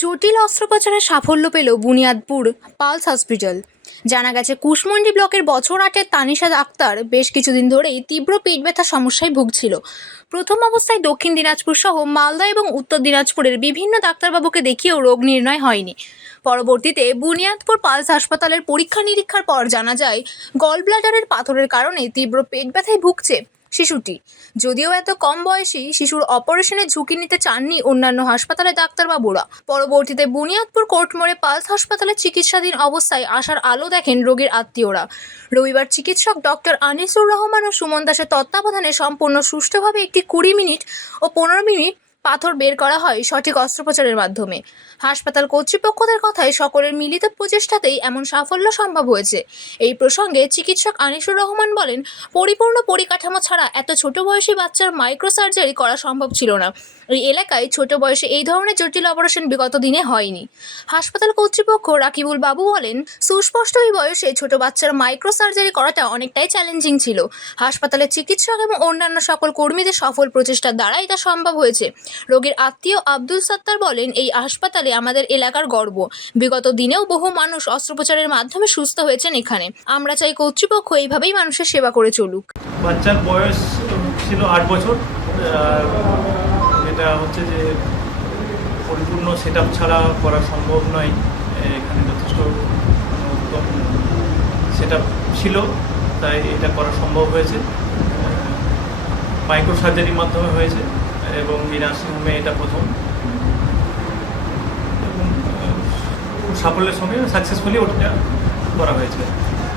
জটিল অস্ত্রোপচারে সাফল্য পেল বুনিয়াদপুর পালস হসপিটাল। জানা গেছে, কুশমন্ডি ব্লকের বছর আটের তানিশা আক্তার বেশ কিছুদিন ধরেই তীব্র পেট ব্যথা সমস্যায় ভুগছিল। প্রথম অবস্থায় দক্ষিণ দিনাজপুর সহ মালদা এবং উত্তর দিনাজপুরের বিভিন্ন ডাক্তারবাবুকে দেখিয়েও রোগ নির্ণয় হয়নি। পরবর্তীতে বুনিয়াদপুর পালস হাসপাতালের পরীক্ষা নিরীক্ষার পর জানা যায় গল ব্লাডারের পাথরের কারণে তীব্র পেট ব্যথায় ভুগছে। শিশুটি। যদিও এত কম বয়সী, শিশুর অপারেশনের ঝুঁকি নিতে চাননি অন্যান্য হাসপাতালে ডাক্তারবাবুরা পরবর্তীতে বুনিয়াদপুর কোর্টমোড়ে পালস হাসপাতালে চিকিৎসাধীন অবস্থায় আসার আলো দেখেন রোগীর আত্মীয়রা। রবিবার চিকিৎসক ডক্টর আনিসুর রহমান ও সুমন দাসের তত্ত্বাবধানে সম্পূর্ণ সুষ্ঠুভাবে একটি কুড়ি মিনিট ও পনেরো মিনিট পাথর বের করা হয় সঠিক অস্ত্রোপচারের মাধ্যমে। হাসপাতাল কর্তৃপক্ষদের কথায় সকলের মিলিত প্রচেষ্টাতেই এমন সাফল্য সম্ভব হয়েছে। এই প্রসঙ্গে চিকিৎসক আনিসুর রহমান বলেন, পরিপূর্ণ পরিকাঠামো ছাড়া এত ছোট বয়সী বাচ্চার মাইক্রো সার্জারি করা সম্ভব ছিল না। এই এলাকায় ছোট বয়সে এই ধরনের জটিল অপারেশন বিগত দিনে হয়নি। হাসপাতাল কর্তৃপক্ষ রাকিবুল বাবু বলেন, সুস্পষ্ট এই বয়সে ছোট বাচ্চার মাইক্রো সার্জারি করাটা অনেকটাই চ্যালেঞ্জিং ছিল। হাসপাতালের চিকিৎসক এবং অন্যান্য সকল কর্মীদের সফল প্রচেষ্টার দ্বারা এটা সম্ভব হয়েছে। রোগীর আত্মীয় আব্দুল সত্তার বলেন, এই হাসপাতালে আমাদের এলাকার গর্ব। বিগত দিনেও বহু মানুষ অস্ত্রোপচারের মাধ্যমে সুস্থ হয়েছেন এখানে। আমরা চাই কর্তৃপক্ষ এইভাবেই মানুষের সেবা করে চলুক। বাচ্চার বয়স ছিল আট বছর। এটা হচ্ছে যে পরিপূর্ণ সেট ছাড়া করা সম্ভব নয়। এখানে যথেষ্ট সেট ছিল, তাই এটা করা সম্ভব হয়েছে। মাইক্রো সার্জারির মাধ্যমে হয়েছে। এবং মিনার্সিং হোমে এটা প্রথম। এবং সাফল্যের সঙ্গে সাকসেসফুলি ওটা করা হয়েছে।